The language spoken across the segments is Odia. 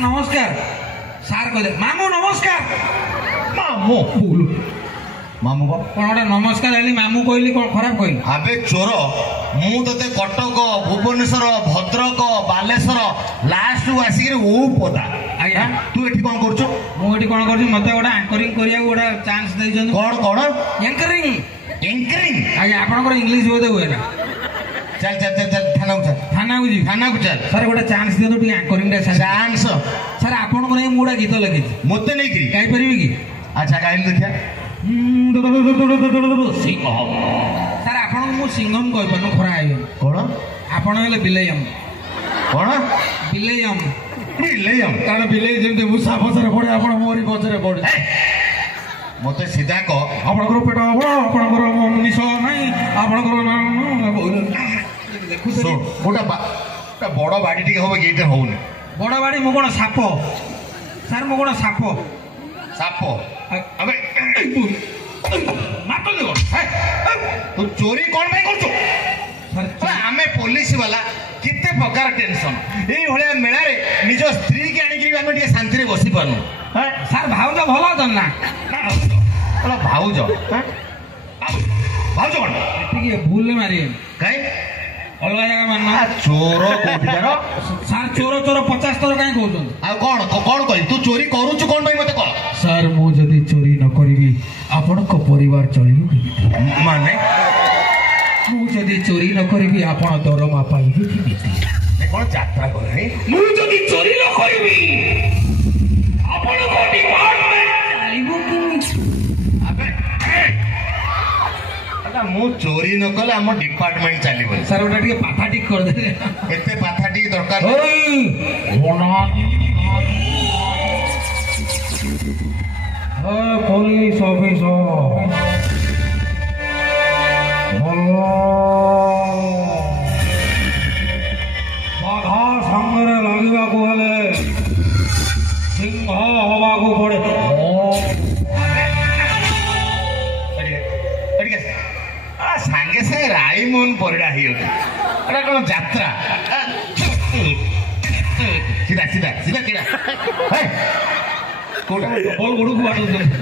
नमस्कार सार कहले मामू नमस्कार मामू भूल मामू को कौन गोटे नमस्कार हेली मामू कहली कौन खराब कहली आबे चोर मु तते कटक भुवनेश्वर भद्रक बालेश्वर लास्ट आसिक ओ पदा आज्ञा तू एठी कोन करछु मुझे कौन कर मत गोटे आंकरिंग करिया गोटे चांस देइछन कौन कौन एंकरिंग एंकरिंग आज्ञा आपनकर इंग्लिश बोधे हुए ना चल चल चल चल थाना को जी थाना को चल सर गोटे चांस दियो तो एंकरिंग रे चांस सर आपन को मुडा गीत लगी मते नहीं करी गाई परिबे की अच्छा गाइल देखिया सिंह सर आपन मु सिंहम कहि पन खरा आइ कौन आपन हेले बिलेयम कौन बिलेयम बिलेयम कारण बिले जेमते मुसा पछरे पड़े आपन मोरी पछरे पड़े मते सीधा को आपनकर पेट बड़ आपनकर निश नाही आपनकर देखु सो गोटा बड़ बाड़ी टिके होबे गेट होउनी बड़ बाड़ी मो कोन साप सर मो कोन साप साप अबे मातो देबो तू चोरी कोन भाई करछु सर आमे पुलिस वाला किते प्रकार टेंशन एई भले मेला रे निज स्त्री के आनी कि आमे टिके शांति रे बसी पानु सर भाउज भलो दन ना बोला भाउज भाउज कोन ठीक है भूल मारी काई अलगा जगह मानना चोर कोठिकार सर चोर चोर 50 थर काई कहउछन आ कोन कहि तू चोरी करूछु कोन भाई मते कह सर मु जदी चोरी न करिवि आपन को परिवार चलिबो कि माने मु जदी चोरी न करिवि आपन दरमा पाइबे कि ए कोन यात्रा करे मु जदी चोरी न करिवि आपन को डिपार्टमेंट चलिबो कि अबे अदा मु चोरी न कले हम डिपार्टमेंट चलिबो सर ओटा टिके पाथा टिक कर दे एते पाथा टिक दरकार ओई होना पुलिस ऑफिसर बाघा संगरे लगिबा को हेले सिंह हवा को पड़े सांगे सांगे राई मन परिडा ही एटा कोन यात्रा सीधा सीधा सीधा सीधा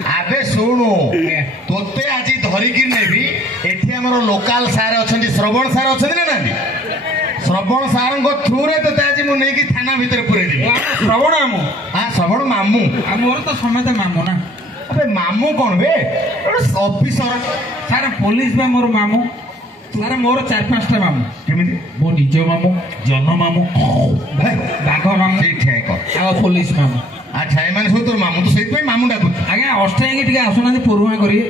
आबे शुणु तोते आज धरिकी नेबी एठी हमर लोकल सार अछंती श्रवण सार अछंती ना नांदी श्रवण सार को थ्रू रे तोते आज मु नै की थाना भीतर पुरे देबी श्रवण मामू हां श्रवण मामू मोर तो समेत मामू ना अबे मामू कोन बे ऑफिसर सारा पुलिस बे मोर मामू सारा मोर 4-5टा मामू केमिति मो निज मामू जन मामू बाघ मामू ठीक ठाक आ पुलिस मामू अच्छा ए माने तोर मामू तो सेति मामू डाकु आज्ञा अष्टांगी टिके आसुना पुरुमा करी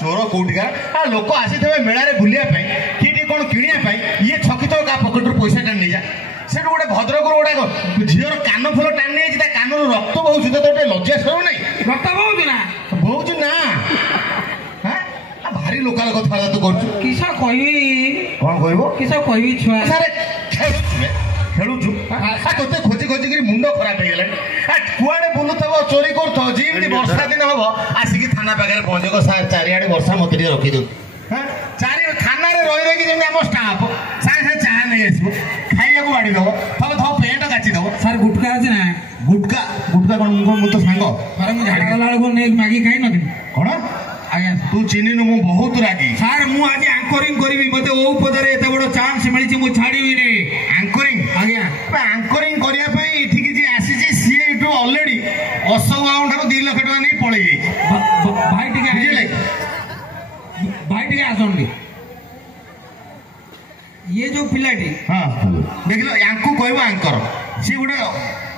चोर कोटिका आ लोक आसीथबे मेला रे बुलिया पई किटी कोन किनिया पई ये छकी तो का पॉकेट रो पैसा टान नै जा सेट गोटे भद्रक गोटे झीर कान फुल टाण नहीं ता कान रक्त बहु तो गोटे लज्जा सर नहीं रक्त बहु ना हाँ भारी लोकाल कथा तो कर किस कहबी कौन कहबो किस कहबी छुआ सारे खेलुछु तोते खोजी खोजी कर मुंड खराब हो गले कुआडे बुलुथबो चोरी करथो जेमति वर्षा दिन हबो आसिकी थाना पाखरे पहुंचको सार चारिआडे वर्षा मत टिके रखि दउ हां चारि थाना रे रहि रहि जेमति हम स्टाफ सारे सारे चाह नै आसीबो खाइया को बाडी दबो तब थो पेट काची दबो सर गुटका अछि ना गुटका गुटका कोन मु तो सांग अरे मु झाड़ा लाल को नेक मागी खाइ न कोन आज्ञा तू चिनी नु मु बहुत रागी सर मु आज एंकरिंग करबी मते ओ पदरे एते बडो चांस मिलिछि मु छाडीबी रे एंकरिंग आज्ञा एंकरिंग करिया पई इठी कि जे आसी सी इटू ऑलरेडी 80,000 2 लाख टका नै पळै जाई भाई टिके बुझिले भाई टिके आसोंडी ये जो पिलाटी हां देखलो यांकू कहबो एंकर सी गुडे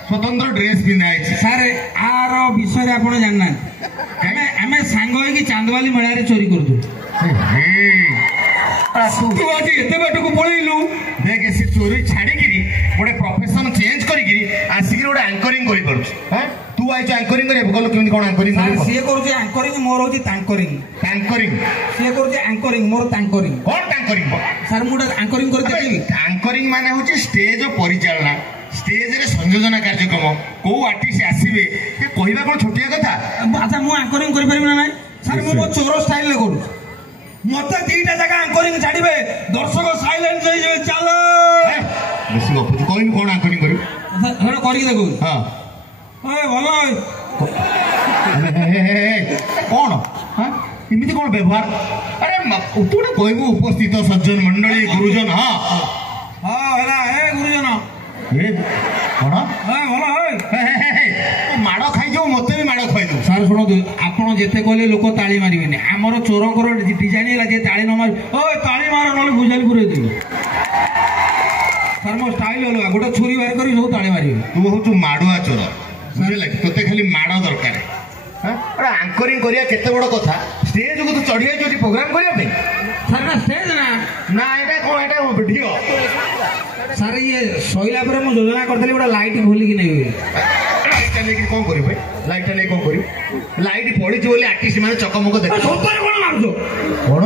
स्वतंत्र ड्रेस पिना है सर आर विषय आपण जानना हमें हमें सांग होई कि चांदवाली मेला रे चोरी कर दू तू आज एते बाटू को पळैलु देख से चोरी छाड़ी गिरी गोटे प्रोफेशन चेंज करी गिरी आसिक गोटे एंकरिंग करि परछ हैं तू आइ एंकरिंग करे गलो केमि कोन एंकरिंग सर से करू जे एंकरिंग मोर होची तांकरिंग एंकरिंग से करू जे एंकरिंग मोर तांकरिंग कोन एंकरिंग सर मुडा एंकरिंग कर देबी एंकरिंग माने होची स्टेज परिचालना स्टेज रे संयोजन कार्यक्रम को आर्टिस्ट आसीबे के कहिबा कोन छोटिया कथा अच्छा मु एंकरिंग करि परिबे ना सर मु चोर स्टाइल ले करू मते दीटा जगह एंकरिंग छाड़ीबे दर्शक साइलेंस हो जावे चलो बेसी गप तू कोइन कोन एंकरिंग करी କରିକି ଦେଖୁ ହଁ ଭଲ କଣ ଏମିତି କଣ ବ୍ୟବହାର ଆରେ ତୁ ଗୋଟେ କହିବୁ ଉପସ୍ଥିତ ସଜ୍ଜନ ମଣ୍ଡଳୀ ଗୁରୁଜନ ହଁ ହେଲା ଗୁରୁଜନ ଏ କଣ ଭଲ ମାଡ଼ ଖାଇଯାଉ ମତେ ବି ମାଡ଼ ଖାଇଦଉ ସାର୍ ଶୁଣନ୍ତୁ ଆପଣ ଯେତେ କହିଲେ ଲୋକ ତାଳି ମାରିବେନି ଆମର ଚୋରଙ୍କର ଡିଜାଇନ ହେଲା ଯେ ତାଳି ନ ମାରି ତାଳି ମାର ନହେଲେ ଭୁଜାଲି ପୁରେଇ ଦେବି ସାର୍ ମୋ ଷ୍ଟାଇଲ ଅଲଗା ଗୋଟେ ଛୁରୀ ବାହାର କରି ସବୁ ତାଳି ମାରିବେ ତୁ ହଉଛୁ ମାଡୁଆ ଚୋର ବୁଝିଲା କି ତୋତେ ଖାଲି ମାଡ଼ ଦରକାର ଆଙ୍କରିଂ କରିବା କେତେ ବଡ କଥା ଷ୍ଟେଜକୁ ତୁ ଚଢି ଯାଇଛୁ ଏଠି ପ୍ରୋଗ୍ରାମ କରିବା ପାଇଁ ସାର୍ ନା ଷ୍ଟେଜ ନା ଏଇଟା କଣ ଏଇଟା ଭିଡିଓ ସାର୍ ଇଏ ସଇଲା ପରେ ମୁଁ ଯୋଜନା କରିଥିଲି ଗୋଟେ ଲାଇଟ୍ ଖୋଲିକି ନେବି ଲାଇଟଟା ନେଇକି କଣ କରିବୁ ଲାଇଟଟା ନେଇ କଣ କରିବୁ ଲାଇଟ ପଡିଛି ବୋଲି ଆର୍ଟିଷ୍ଟ ମାନେ ଚକମକ ଦେଖ ସତରେ କଣ ମାରୁଛ କଣ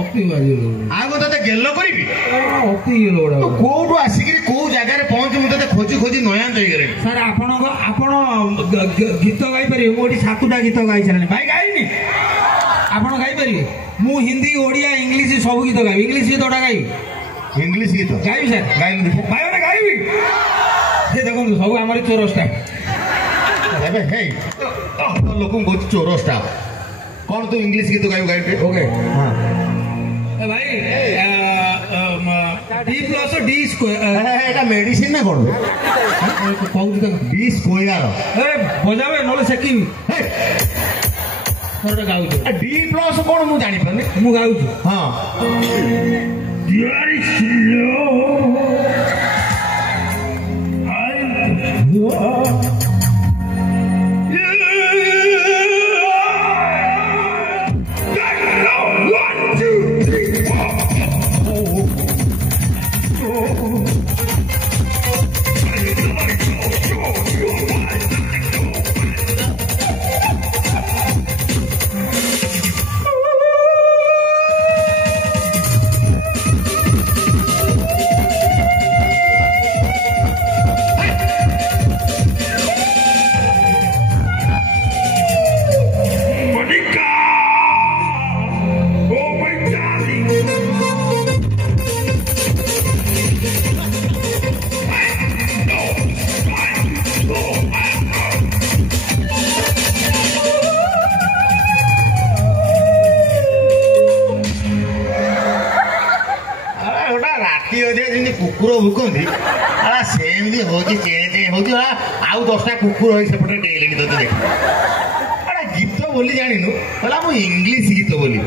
ଅତି ବାଜିଲ ଆଉ ତତେ ଗେଲ କରିବି ଅତି ଗେଲ ଗୁଡା କୋଉଠୁ ଆସିକିରି କୋଉ ଜାଗାରେ ପହଞ୍ଚି ମୁଁ ତତେ ଖୋଜି ଖୋଜି ନୟାନ୍ତ ହେଇଗଲେଣି ସାର୍ ଆପଣ ଗୀତ ଗାଇପାରିବେ ମୁଁ ଏଠି 7ଟା ଗୀତ ଗାଇସାରିଲିଣି ଭାଇ ଗାଇନି ଆପଣ ଗାଇପାରିବେ ମୁଁ ହିନ୍ଦୀ ଓଡ଼ିଆ ଇଂଲିଶ ସବୁ ଗୀତ ଗାଇବି ଇଂଲିଶ ଗୀତଟା ଗାଇବି ଇଂଲିଶ ଗୀତ ଗାଇବି ସାର୍ ଗାଇଲୁ ଦେଖ ଭାଇ ମାନେ ଗାଇବି ସେ ଦେଖନ୍ତୁ ସବୁ ଆମର ଚୋର ଷ୍ଟାଫ୍ ଏବେ ହେଇ ଲୋକଙ୍କୁ କହୁଛି ଚୋର ଷ୍ଟାଫ୍ କଣ ତୁ ଇଂଲିଶ ଗୀତ ଗାଇବୁ ଗାଇବି ଓକେ ଭାଇ D plus D square এটা মেডিসিন না কোন কৌছি তাকে ডি স্কয়ার বজাবে নলে সেকিবি তোরটা গাউଛୁ ডি প্লস কোন মু জানি পারনি ମୁଁ ଗାଉଛି হ্যাঁ କୁକୁର ଭୁକନ୍ତି ସେମିତି ହଉଛି ଚେଁ ଚେଁ ହଉଛି ଆଉ 10ଟା କୁକୁର ହେଇ ସେପଟେ ଡେଇଲେଣି ତତେ ଦେଖ ଗୀତ ବୋଲି ଜାଣିନୁ କହିଲା ମୁଁ ଇଂଲିଶ ଗୀତ ବୋଲି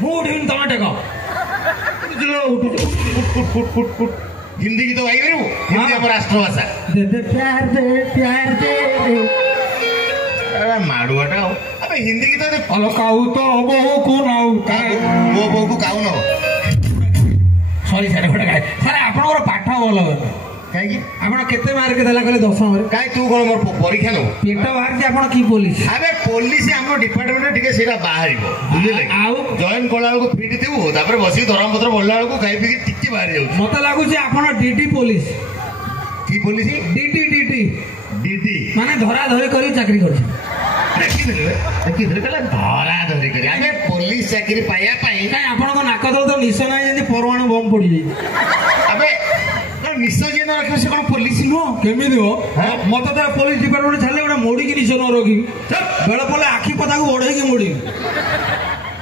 ମୁଁ ଉଠିବିନି ତମେ ଟେକ ହିନ୍ଦୀ ଗୀତ ଗାଇପାରିବୁ ହିନ୍ଦୀ ଆମ ରାଷ୍ଟ୍ରଭାଷା ମାଡୁଆଟା ଆଉ ଆବେ ହିନ୍ଦୀ ଗୀତ କାଉ ତ ବୋହୂକୁ ନାଉ ମୋ ବୋଉକୁ କାଉ ନବ ସରି ସାର୍ ଗୋଟେ ଗାଏ ସାର୍ ଆପଣଙ୍କର ପାଠ ଭଲ କାହିଁକି ଆପଣ କେତେ ମାର୍କ ଦେଲା କହିଲେ 10ରେ କାହିଁ ତୁ କଣ ମୋର ପରୀକ୍ଷା ନବୁ ପେଟ ବାହାରିଛି ଆପଣ କି ପୋଲିସ ଆବେ ପୋଲିସ ଆମ ଡିପାର୍ଟମେଣ୍ଟରେ ଟିକେ ସେଇଟା ବାହାରିବ ବୁଝିଲେ ଆଉ ଜଏନ୍ କଲା ବେଳକୁ ଫିଟ୍ ଥିବୁ ତାପରେ ବସିକି ଦରମା ପତ୍ର ବଢିଲା ବେଳକୁ ଖାଇ ପିଇକି ଟିକେ ବାହାରି ଯାଉଛି ମତେ ଲାଗୁଛି ଆପଣ ଡିଟି ପୋଲିସ କି ପୋଲିସ ଡିଟି ଡିଟି ଡିଟି ମାନେ ଧରା ଧରି କରି ଚାକିରି କରୁଛି ଧରା ଧରି କରି ଆମେ ପୋଲିସ ଚାକିରି ପାଇବା ପାଇଁ କାଇଁ ଆପଣଙ୍କ ନାକ ତଳ ତ ନିଶ ନାହିଁ ଯେମିତି ପରମାଣୁ ବମ୍ ପଡିଯାଇଛି ଆବେ ନିଶ ଯିଏ ନ ରଖିବ ସେ କଣ ପୋଲିସ ନୁହଁ କେମିତି ହବ ମତେ ତ ପୋଲିସ ଡିପାର୍ଟମେଣ୍ଟ ଛାଡ଼ିଲେ ଗୋଟେ ମୋଡ଼ିକି ନିଶ ନ ରଖିବି ବେଳ ପଡ଼ିଲେ ଆଖି ପତାକୁ ବଢେଇକି ମୋଡ଼ିବି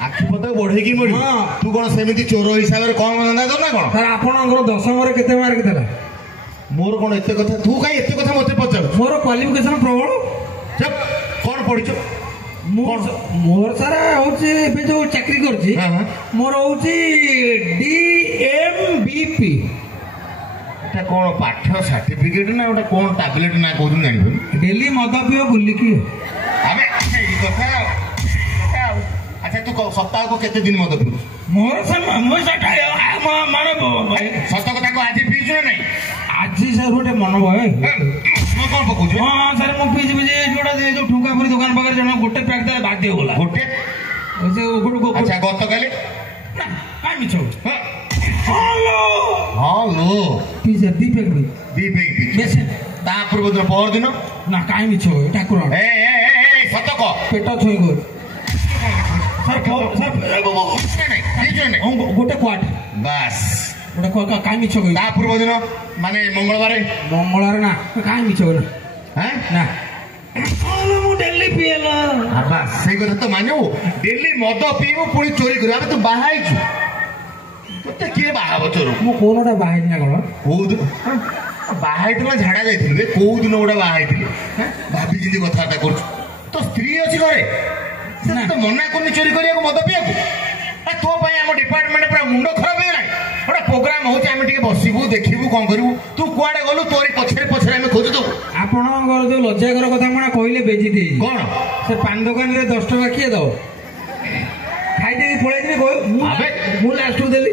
ଆଖି ପତାକୁ ବଢେଇକି ମୋଡ଼ିବି ତୁ କଣ ସେମିତି ଚୋର ହିସାବରେ କମ ଧନ୍ଦା କର ନା କଣ ସାର୍ ଆପଣଙ୍କର 10ରେ କେତେ ମାର୍କ ଥିଲା ମୋର କଣ ଏତେ କଥା ତୁ କାଇଁ ଏତେ କଥା ମତେ ପଚାରୁ ମୋର କ୍ୱାଲିଫିକେସନ ପ୍ରବଳ କଣ ପଢିଛ ମୋର ସାର୍ ହଉଛି ଏବେ ଯୋଉ ଚାକିରି କରୁଛି ମୋର ହଉଛି DMBP এটা কোন পাঠ সার্টিফিকেট না ওটা কোন ট্যাবলেট না কইছুন জানিবেন ডেলি মদ পিও বুলিকি আবে এই কথা আচ্ছা তু সপ্তাহକୁ কেতে দিন মদ পিউ মোর মই সেটা মানে সত্য কথা কো আজি পিউছ না নাই আজি স্যার গোটে মন ভয় ମୁଁ କଣ ପକଉଛୁ ହଁ ସାର୍ ମୁଁ ପିଜି ଯୋଉଟା ଯୋଉ ଠୁଙ୍କାପୁରୀ ଦୋକାନ ପାଖରେ ଜଣେ ଗୋଟେ ପ୍ୟାକ୍ ଦେଲେ ବାଧ୍ୟ ଗଲା ଗୋଟେ ଆଚ୍ଛା ଗତକାଲି ନା କାଇଁ ମିଛ ହ୍ୟାଲୋ ପିଜା ଦି ପ୍ୟାକ୍ ବେଶୀ ତା ପୂର୍ବ ଦିନ ପହର ଦିନ ନା କାଇଁ ମିଛ ଠାକୁର ସତ କହ ପେଟ ଛୁଇଁ କର ସାର୍ ଗୋଟେ କ୍ୱାଟ ବାସ୍ ଗୋଟେ କାହିଁ ମିଛ କହିବି? ତା ପୂର୍ବ ଦିନ ମାନେ ମଙ୍ଗଳବାର ମଙ୍ଗଳବାର ନା କାହିଁ ମିଛ କହିଲ? ନା ମୁଁ ଡେଲି ପିଏଲ। ସେଇ କଥା ତ ମାନିବୁ। ଡେଲି ମଦ ପିଇବୁ ପୁଣି ଚୋରି କରିବୁ। ଆମେ ତୁ ବାହା ହେଇଛୁ, ତୋତେ କିଏ ବାହା ହବ ଚୋର? ମୁଁ କୋଉଟା ବାହା ହେଇନି ନା କଣ? କୋଉ ଦିନ ବାହା ହେଇଥିଲା? ଝାଡା ଯାଇଥିଲୁ ବେ, କୋଉ ଦିନ ଗୋଟେ ବାହା ହେଇଥିଲି? ଭାବି ଚିନ୍ତି କଥାବାର୍ତ୍ତା କରୁଛୁ। ତୋ ସ୍ତ୍ରୀ ଅଛି ଘରେ, ସେ ତ ମନା କରୁନି ଚୋରି କରିବାକୁ, ମଦ ପିଇବାକୁ। ତୋ ପାଇଁ ଆମ ଡିପାର୍ଟମେଣ୍ଟ ପୁରା ମୁଣ୍ଡ ଖରାପ ହେଇଗଲାଣି। ଗୋଟେ ପ୍ରୋଗ୍ରାମ ହଉଛି, ଆମେ ଟିକେ ବସିବୁ ଦେଖିବୁ କଣ କରିବୁ। ତୁ କୁଆଡେ ଗଲୁ? ତୋରି ପଛରେ ପଛରେ ଆମେ ଖୋଜୁଛୁ। ଆପଣଙ୍କର ଯୋଉ ଲଜ୍ଜାକର କଥା କଣ କହିଲେ ବେଜିତି କଣ? ସେ ପାନ ଦୋକାନରେ 10 ଟଙ୍କା କିଏ ଦବ? ଖାଇଦେଇକି ପଳେଇଥିଲି, ମୁଁ ଲାଷ୍ଟକୁ ଦେଲି।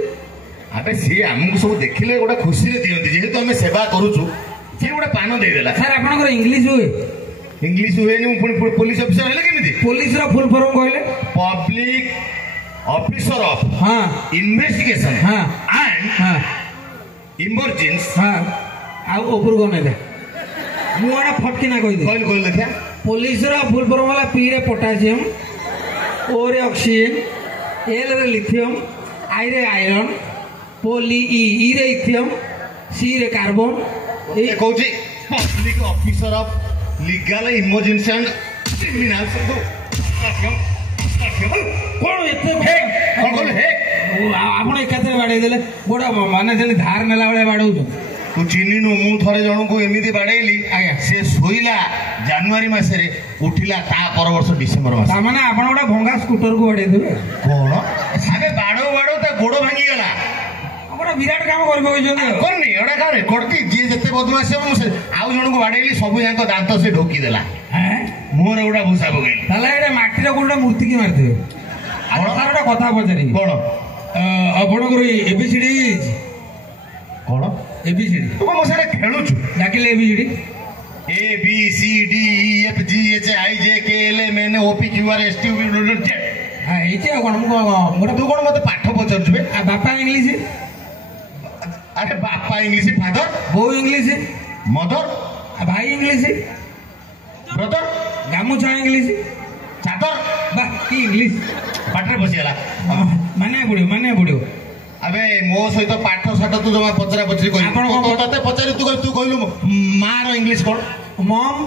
ଆବେ ସିଏ ଆମକୁ ସବୁ ଦେଖିଲେ ଗୋଟେ ଖୁସିରେ ଦିଅନ୍ତି, ଯେହେତୁ ଆମେ ସେବା କରୁଛୁ। ସିଏ ଗୋଟେ ପାନ ଦେଇଦେଲା। ସାର୍ ଆପଣଙ୍କର ଇଂଲିଶ ହୁଏ? ଇଂଲିଶ ହୁଏନି, ମୁଁ ପୁଣି ପୋଲିସ ଅଫିସର ହେଲେ କେମିତି? ପୋଲିସର ଫୁଲ୍ ଫର୍ମ କହିଲେ? Public officer of investigation and emergency. ଆଉ ଉପରକୁ ଅନେଇଲା, ମୁଁ ଏଟା ଫଟକିନା କହିଦେଲି। କହିଲୁ ଦେଖିଆ। ପୋଲିସର ଫୁଲ୍ ଫର୍ମ ହେଲା ପି ରେ ପଟାସିୟମ, ଓ ରେ ଅକ୍ସିଜେନ, ଏଲ ରେ ଲିଥିୟମ, ଆଇ ରେ ଆଇରନ୍, ପୋଲି ଇ ରେ ଇଥିୟମ, ସି ରେ କାର୍ବନ। ଏ କହୁଛି public officer of legal emergency and criminal. କଣ ଏତେ ଆପଣ ଏକାଥରେ ବାଡେଇ ଦେଲେ? ଗୋଟେ ମାନେ ସେମିତି ଧାର ନେଲା ଭଳିଆ ବାଡଉଛୁ। ତୁ ଚିହ୍ନିନୁ? ମୁଁ ଥରେ ଜଣଙ୍କୁ ଏମିତି ବାଡେଇଲି, ଆଜ୍ଞା, ସେ ଶୋଇଲା ଜାନୁଆରୀ ମାସରେ, ଉଠିଲା ତା ପର ବର୍ଷ ଡିସେମ୍ବର ମାସ। ତାମାନେ ଆପଣ ଗୋଟେ ଭଙ୍ଗା ସ୍କୁଟରକୁ ବାଡେଇ ଦେବେ? କଣ ସାବେ ବାଡଉ ବାଡଉ ତା ଗୋଡ ଭାଙ୍ଗିଗଲା। ଗୋଟେ ବିରାଟ କାମ କରି ପକେଇଛନ୍ତି। କରିନି ଏଟା କାହା ରେକର୍ଡ କି? ଯିଏ ଯେତେ ବଦମାସ ହେବ ମୁଁ ଆଉ ଜଣଙ୍କୁ ବାଡେଇଲି, ସବୁ ଯାକ ଦାନ୍ତ ସେ ଢୋକିଦେଲା, ମୁହଁରେ ଗୋଟେ ଭୂଷା ପକେଇଲି। ତାହେଲେ ଏଇଟା ମାଟିର କୋଉଟା ମୂର୍ତ୍ତି କି ମାରିଥିବେ? ଆଉ ସାର୍ ଗୋଟେ କଥା ପଚାରିବି। କଣ? ଆପଣଙ୍କର ଏବିସିଡି କଣ? ଏବିସିଡି ତୁ ମୋ ସାଙ୍ଗରେ ଖେଳୁଛୁ? ଡାକିଲେ ABCD? A B C D E F G H I J K L M N O P Q R S T U V W X Y Z। ହେଇଛି ଆଉ କଣ? ତୁ କଣ ମତେ ପାଠ ପଚାରୁଛୁ? ବାପା ଇଂଲିଶ? ଆରେ ବାପା ଇଂଲିଶ, ଫାଦର, ବୋଉ ଇଂଲିଶ, ମଦର, ଭାଇ ଇଂଲିଶ, ବ୍ରଦର, ଗାମୁଛା ଇଂଲିଶ, ଚାଦର। ବା କି ଇଂଲିଶ ପାଠରେ ବସିଗଲା। ମାନେ ପଡିବ। ଆବେ ମୋ ସହିତ ପାଠ ସାଠ ତୁ ଜମା ପଚରା ପଚରି କରିବୁ। ତତେ ପଚାରି ତୁ କହିଲୁ ମାର ଇଂଲିଶ କଣ? ମମ୍।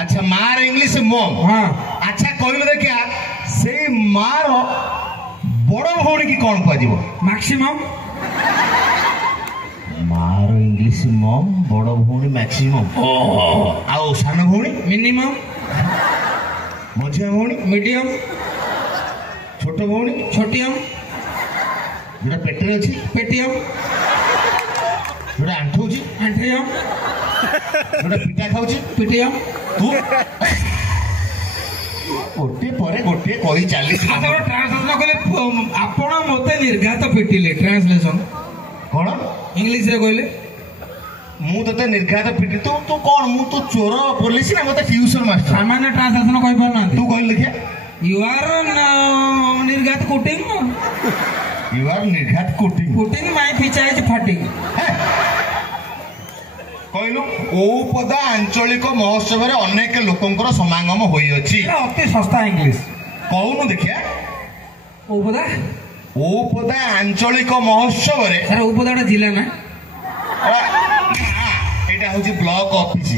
ଆଚ୍ଛା, ମାର ଇଂଲିଶ ମମ୍। ଆଚ୍ଛା କହିଲୁ ଦେଖିଆ, ସେଇ ମାର ବଡ ଭଉଣୀ କି କଣ କୁହାଯିବ? ମାକ୍ସିମମ୍। ମାର ଇଂଲିଶ ମମ୍, ବଡ ଭଉଣୀ ମ୍ୟାକ୍ସିମମ୍। ଆଉ ସାନ ଭଉଣୀ? ମିନିମମ୍। ମଝିଆ ଭଉଣୀ? ମିଡିୟମ। ଛୋଟ ଭଉଣୀ? ଛୋଟିୟମ। ଯୋଉଟା ପେଟରେ ଅଛି? ପେଟିୟମ। ଯୋଉଟା ଆଣ୍ଠଉଛି? ଆଣ୍ଠିୟମ। ଯୋଉଟା ପିଠା ଖାଉଛି? ପିଟିୟମ। ତୁ ଗୋଟିଏ ପରେ ଗୋଟିଏ କହି ଚାଲିଛି। ଟ୍ରାନ୍ସଲେସନ କହିଲେ ଆପଣ ମତେ ନିର୍ଘାତ ପିଟିଲେ। ଟ୍ରାନ୍ସଲେସନ କଣ? ଇଂଲିଶରେ କହିଲେ ମୁଁ ତତେ ନିର୍ଘାତ ପିଟି। ତୁ କଣ? ମୁଁ ତୁ ଚୋର ପୋଲିସ ନା ମତେ ଟିଉସନ ମାଷ୍ଟର? ସାମାନ୍ୟ ଟ୍ରାନ୍ସଲେସନ କହିପାରୁନାହାନ୍ତି? ତୁ କହିଲୁ ଦେଖିଆ। You R ନିର୍ଘାତ କୁଟିଂ। ୟୁ ଆର୍ ନିର୍ଘାତ କୁଟିଂ। କୁଟିଂ ମାଇ ଫିଚା ହେଇଛି ଫାଟିଂ। କହିଲୁ ଔପଦା ଆଞ୍ଚଳିକ ମହୋତ୍ସବରେ ଅନେକ ଲୋକଙ୍କର ସମାଗମ ହୋଇଅଛି। ଅତି ଶସ୍ତା ଇଂଲିଶ କହୁନୁ ଦେଖିଆ। ଔପଦା ଆଞ୍ଚଳିକ ମହୋତ୍ସବରେ। ଔପଦା ଗୋଟେ ଜିଲ୍ଲା ନା? ଏଇଟା ହଉଛି ବ୍ଲକ ଅଫିସ,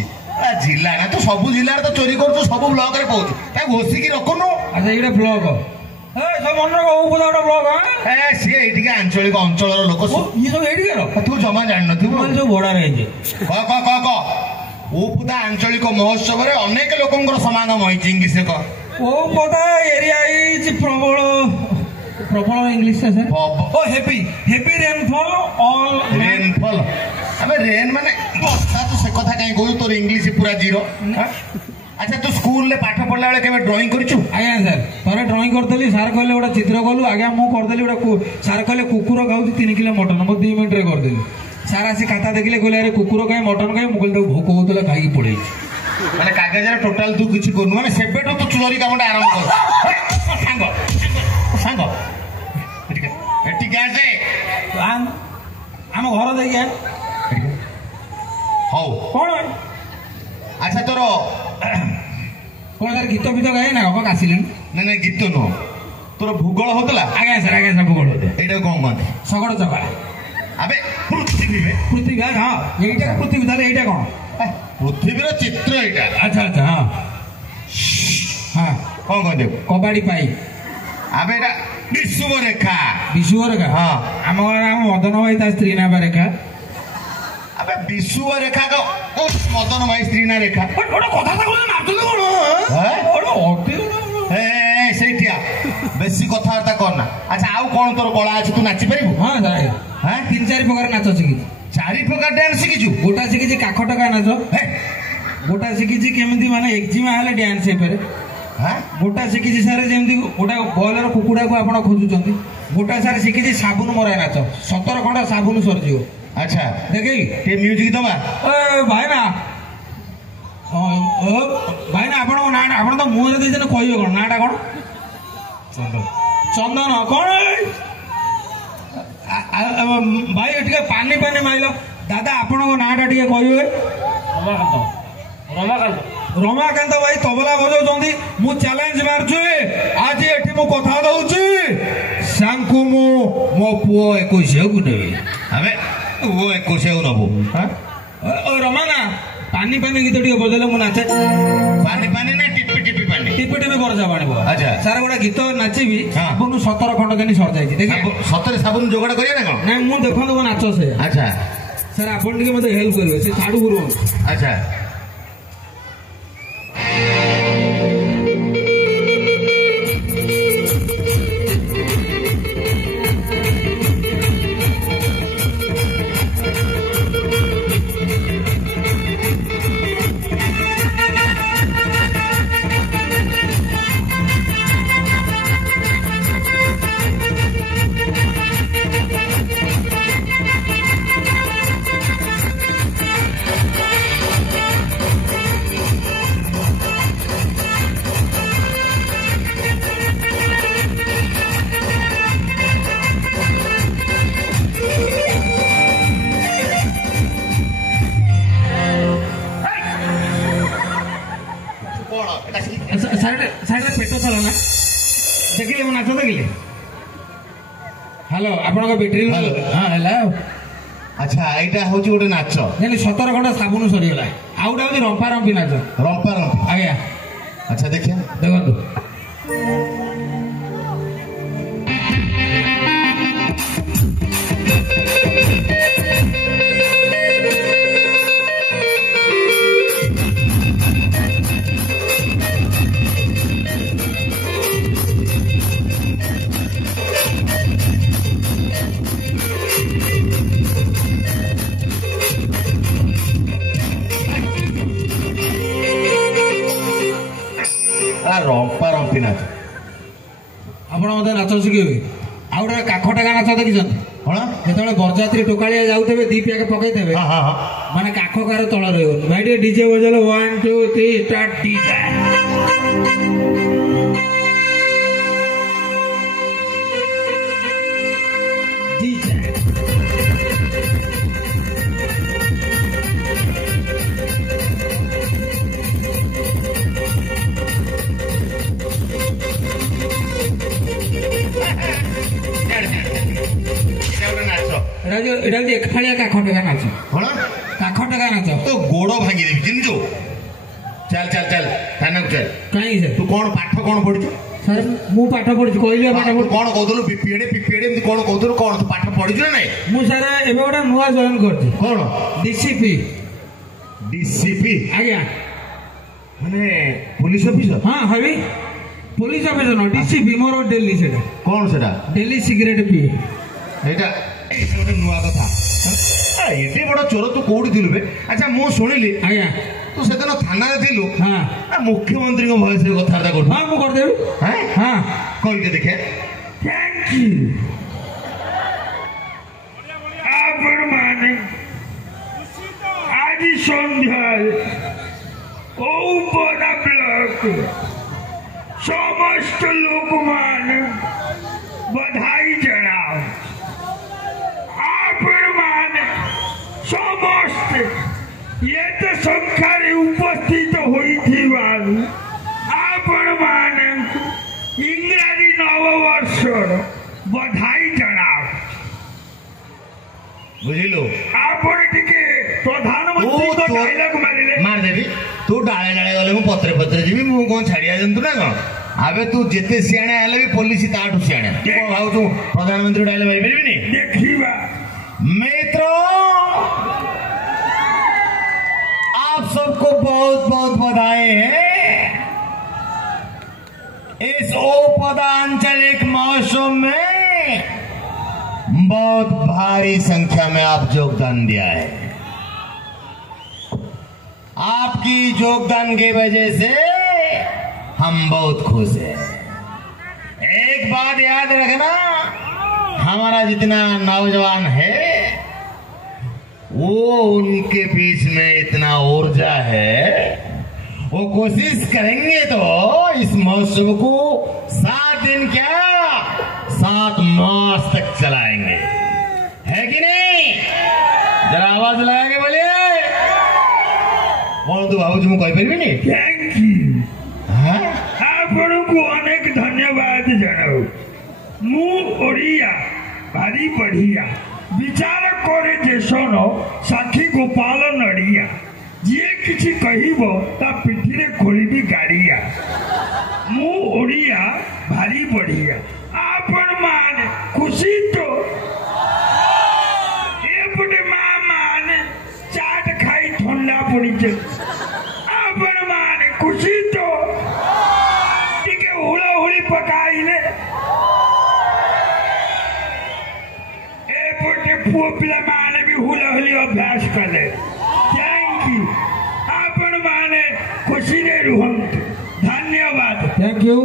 ଜିଲ୍ଲା ନା। ତୁ ସବୁ ଜିଲ୍ଲାରେ ତ ଚୋରି କରୁଛୁ, ସବୁ ବ୍ଲକରେ ପାଉଛୁ, ତାକୁ ଘୋଷିକି ରଖୁନୁ। ଆଚ୍ଛା ଏଇଟା ବ୍ଲକ? ସିଏ ଏଇଠିକା ଆଞ୍ଚଳିକ ଅଞ୍ଚଳର ଲୋକ। ଇଏ ସବୁ ଏଇଠିକାର? ତୁ ଜମା ଜାଣିନଥିବୁ। ସବୁ ଭଡାରେ ହେଇଛି। ଔପଦା ଆଞ୍ଚଳିକ ମହୋତ୍ସବରେ ଅନେକ ଲୋକଙ୍କର ସମାଗମ ହେଇଛି। ଇଂଲିଶ କହ। ଔପଦା ଏରିଆ ହେଇଛି ପ୍ରବଳ English heavy rainfall. All rainfall. ଆବେ ରେନ୍ ମାନେ ବର୍ଷା। ତୁ ସେ କଥା କାହିଁ କହୁଛୁ? ତୋର ଇଂଲିଶ ପୁରା ଜିରୋ। ଆଚ୍ଛା ତୁ ସ୍କୁଲରେ ପାଠ ପଢିଲା ବେଳେ କେବେ ଡ୍ରଇଂ କରିଛୁ? ଆଜ୍ଞା ସାର୍, ଥରେ ଡ୍ରଇଂ କରିଦେଲି। ସାର୍ କହିଲେ ଗୋଟେ ଚିତ୍ର କଲୁ। ଆଜ୍ଞା ମୁଁ କରିଦେଲି ଗୋଟେ। ସାର୍ କହିଲେ କୁକୁର ଖାଉଛି 3 କିଲୋ ମଟନ। ମୁଁ 2 ମିନିଟରେ କରିଦେଲି। ସାର୍ ଆସି ଖାତା ଦେଖିଲେ, କହିଲେ ଆରେ କୁକୁର ଖାଇ ମଟନ ଖାଇ। ମୁଁ କହିଲି ତାକୁ ଭୋକ ହଉଥିଲା, ଖାଇକି ପଳେଇଛି। ମାନେ କାଗଜରେ ଟୋଟାଲ ତୁ କିଛି କରୁନୁ। ମାନେ ସେବେଠୁ ତୁ ଚୋରି କାମଟା ଆରମ୍ଭ କର। ସାଙ୍ଗ ଏଠିକି ଆସେ। ଆମ ଘର ଦେଇକି ହଉ। କଣ? ଆଚ୍ଛା ତୋର କଣ ସାର୍ ଗୀତ ଫିତ ଗାଏ ନା? କଣ ଆସିଲେଣି? ନାଇଁ ଗୀତ ନୁହଁ, ତୋର ଭୂଗୋଳ ହଉଥିଲା? ଆଜ୍ଞା ସାର୍ ଭୂଗୋଳ। ଏଇଟାକୁ କଣ କହନ୍ତି? ଶଗଡ଼ ଚକା। আবে পৃথিবী বে পৃথিবী হ্যাঁ এইটা পৃথিবী তাহলে এইটা কোন পৃথিবীর চিত্র এটা আচ্ছা আচ্ছা হ্যাঁ হ্যাঁ কଣ କହିଦେବୁ କବାଡି ପାଇ আবে এটা ବିଷୁବରେଖା ବିଷୁବ ରେଖା ହଁ ଆମ ଗାଁରେ ଆମ ମଦନ ଭାଇ ତା ସ୍ତ୍ରୀ ନା ବା ରେଖା আবে ବିଷୁବରେଖା ମଦନ ଭାଇ ସ୍ତ୍ରୀ ନା ରେଖା ଗୋଟେ କଥା କହୁଛ ନାଚୁଛ କଣ ଗୋଟେ ଅତି ସେଇଠିଆ ବେଶୀ କଥାବାର୍ତ୍ତା କରନା ଆଚ୍ଛା ଆଉ କଣ ତୋର କଳା ଅଛି ତୁ ନାଚି ପାରିବୁ ହଁ ସାର୍ হ্যাঁ 3-4 ପ୍ରକାର ନାଚ ଶିଖିଛି 4 ପ୍ରକାର ଡ୍ୟାନ୍ସ ଶିଖିଛୁ ଗୋଟା ଶିଖିଛି କାଖ ଟକା ନାଚ ଗୋଟା ଶିଖିଛି କେମିତି ମାନେ ଏକ୍ଜିମା ହେଲେ ଡ୍ୟାନ୍ସ ହେଇପାରେ হ্যাঁ ଗୋଟା ଶିଖିଛି ସାର୍ ଯେମିତି ଗୋଟା ବଏଲର କୁକୁଡ଼ାକୁ ଆପଣ ଖୋଜୁଛନ୍ତି ଗୋଟା ସାର୍ ଶିଖିଛି ସାବୁନ ମରା ନାଚ 17 ଖଣ୍ଡ ସାବୁନ ସରିଯିବ আচ্ছা ଦେଖେଇ কে মিউজিক দবা ଭାଇନା ଭାଇନା ଆପଣଙ୍କ ନାଁଟା ଆପଣ ତ ମୁହଁରେ ଦେଇଛନ୍ତି କହିବେ କଣ ନାଁଟା କଣ ଚନ୍ଦନ କଣ ଭାଇ ଟିକେ ପାନି ପାନି ମାଇଲ ଦାଦା ଆପଣଙ୍କ ନାଁଟା ଟିକେ କହିବେ ରମାକାନ୍ତ ଭାଇ ତବଲା ବଜାଉଛନ୍ତି ମୁଁ ଚ୍ୟାଲେଞ୍ଜ ମାରୁଛି ଆଜି ଏଠି ମୁଁ କଥା ଦଉଛି ସାଙ୍କୁ ମୁଁ ମୋ ପୁଅ 21କୁ ନେବି আবে ও 21 নবো হ্যাঁ ରମାନା ପାନି ପାନି ଗୀତ ଟିକେ ବଜେଇଲେ ମୁଁ ନାଚେ পানি পানি না টিপি টিপি পানি ଟିପି ଟିପି ବରଜା ବାଣିବ আচ্ছা ସାର୍ ଗୋଟେ ଗୀତ ନାଚିବି ହଁ। ସାବୁନ 17 ଖଣ୍ଡ କେନି ସରିଯାଇଛି ଦେଖି সতরে সাবুন জোগাড় করিয়া না কোন ନାଇଁ ମୁଁ ଦେଖନ୍ତୁ ମୋ ନାଚ ସେ আচ্ছা ସାର୍ ଆପଣ ଟିକେ ମତେ ହେଲ୍ପ କରିବେ ସେ ଛାଡୁ ଗୁରୁ আচ্ছা কোন এটা শিখ ସାଇଡ୍ ପେଟ ଚାଲ ନା ଦେଖିଲେ ମୋ ନାଚ ଦେଖିଲେ ହ୍ୟାଲୋ ଆପଣଙ୍କ ବ୍ୟାଟେରୀ ହ୍ୟାଲୋ। ହଁ ହେଲା আচ্ছা এইটা হচ্ছে গোটে নাচ ଜାଣି 17 ଖଣ୍ଡ ସାବୁନ ସରିଗଲା ଆଉ ଗୋଟେ ହଉଛି ରମ୍ପା ରମ୍ପି ନାଚ রম্পা রম্পি ଆଜ୍ଞା আচ্ছা দেখিয়া ଦେଖନ୍ତୁ রম্পা রম্পি নাচ ଆପଣ ମତେ ନାଚ ଶିଖେଇବେ ଆଉ ଗୋଟେ କାଖ ଟେକା ନାଚ ଦେଖିଛନ୍ତି কোন ଯେତେବେଳେ ବରଯାତ୍ରୀ ଟୋକାଳିଆ ଯାଉଥିବେ ଦି ପ୍ୟାକ ପକେଇଥିବେ হ্যাঁ হ্যাঁ হ্যাঁ ମାନେ କାଖ କାର ତଳ ରହିବନି ଭାଇ ଟିକେ ଡିଜେ ବଜେଇଲେ 1 2 3 ଷ୍ଟାର୍ଟ ଡିଜେ এটা হচ্ছে একফাড়িয়া কাখ টেকা নাচ কোন কাখ টেকা নাচ তো গোড় ভাঙি দেবি চিনছু চাল চাল চাল থানাକୁ ଚାଲ କାହିଁକି ସାର୍ ତୁ କଣ ପାଠ କଣ ପଢିଛୁ ସାର୍ ମୁଁ ପାଠ ପଢିଛି କହିଲି ପାଠ ତୁ ପଢିଛି କଣ କହୁଥିଲୁ ପିପିଏଡେ ଏମିତି କଣ କହୁଥିଲୁ କଣ ତୁ ପାଠ ପଢିଛୁ ନା ନାଇଁ ମୁଁ ସାର୍ ଏବେ ଗୋଟେ ନୂଆ ଜଏନ୍ କରିଛି କଣ ଡିସିପି ডিসিপি ଆଜ୍ଞା মানে পুলিশ অফিসর ହଁ ହେବି ପୋଲିସ ଅଫିସର ନୁହଁ ଡିସିପି ମୋର ଡେଲି ସେଟା কোন সেটা ଡେଲି ସିଗାରେଟ୍ ପିଏ এটা এটা ଗୋଟେ ନୂଆ କଥା ଏତେ ବଡ ଚୋର ତୁ କୋଉଠି ଥିଲୁ ବେ ଆଚ୍ଛା ମୁଁ ଶୁଣିଲି ଆଜ୍ଞା ତୁ ସେଦିନ ଥାନାରେ ଥିଲୁ ହଁ ମୁଖ୍ୟମନ୍ତ୍ରୀଙ୍କ ଭଏସରେ କଥାବାର୍ତ୍ତା କରୁଛୁ ହଁ ମୁଁ କରିଦେବି হ্যাঁ ହଁ କହିକେ ଦେଖେ থ্যাংক ইউ ଆପଣମାନେ ଆଜି ସନ୍ଧ୍ୟାରେ ଔପଡ଼ା ବ୍ଲକ ସମସ୍ତ ଲୋକମାନେ ବଧାଇ ଜଣାଉ ଆପଣମାନେ ସମସ୍ତେ ଏତେ ସଂଖ୍ୟାରେ ଉପସ୍ଥିତ ହୋଇଥିବାରୁ ଆପଣମାନଙ୍କୁ ଇଂରାଜୀ ନବବର୍ଷର ବଧାଇ ଜଣାଉ ବୁଝିଲୁ ଆପଣ ଟିକେ ପ୍ରଧାନମନ୍ତ୍ରୀଙ୍କ ଡାଇଲଗ ମାରିଲେ ମାରିଦେବି ତୁ ଡାଳେ ଡାଳେ ଗଲେ ମୁଁ ପତ୍ରେ ପତ୍ରେ ଯିବି ମୁଁ କଣ ଛାଡିଆ ଜନ୍ତୁ ନା କଣ ଆବେ ତୁ ଯେତେ ସିଆଣେ ହେଲେ ବି ପୋଲିସ ତାଠୁ ସିଆଣେ ତୁ କଣ ଭାବୁଛୁ ପ୍ରଧାନମନ୍ତ୍ରୀ ଡାଇଲଗ ମାରିପାରିବିନି ଦେଖିବା मित्रों आप सबको बहुत बहुत बधाई है इस औपदांचलिक महोत्सव में बहुत भारी संख्या में आप योगदान दिया है आपकी योगदान की वजह से हम बहुत खुश हैं एक बात याद रखना हमारा जितना नौजवान है वो उनके बीच में इतना ऊर्जा है वो कोशिश करेंगे तो इस महोत्सव को 7 दिन क्या 7 मास तक चलाएंगे है कि नहीं जरा आवाज लगा के बोलिए कौन तू बाबू तुम कही पारि थैंक यू ଆପଣଙ୍କୁ ଅନେକ ଧନ୍ୟବାଦ ଜଣାଉ ମୁଁ ଓଡ଼ିଆ ଭାରି ବଢ଼ିଆ ବିଚାର କରେ ଦେଶର ସାକ୍ଷୀ ଗୋପାଳ ନଡ଼ିଆ ଯିଏ କିଛି କହିବ ତା ପିଠିରେ ଖୋଳିବି ଗାଡ଼ିଆ ମୁଁ ଓଡ଼ିଆ ଭାରି ବଢ଼ିଆ ଆପଣମାନେ ଖୁସି ତ ଏପଟେ ମା ମାନେ ଚାଟ ଖାଇ ଥଣ୍ଡା ପଡ଼ିଛନ୍ତି ଆପଣମାନେ ଖୁସି ତ ଟିକେ ହୁଳହୁଳି ପକାଇଲେ पुओ पिला माने भी हुलहुली अभ्यास कले थैंक यू आपण माने खुशी रे रुहंतु धन्यवाद थैंक यू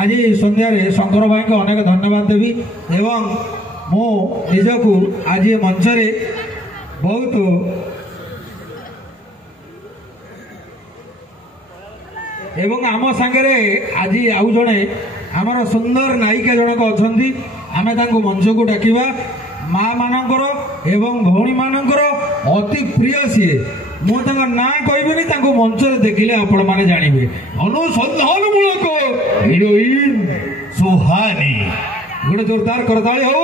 आज संध्या शंकर भाई को अनेक धन्यवाद देवी एवं मो निजकू आज मंच रे बहुत एवं आम सांगे आज आउ जड़े आमर सुंदर नायिका जनक अच्छा आम मंच को डाकिबा माँ मानकर एवं भौणी मानकर अति प्रिय सी मुझे ना कहबेनी मंच देखिले आपण मैंने जानवे अनुसंधान मूलक हिरोइन सुहानी गोटे जोरदार करताली हो।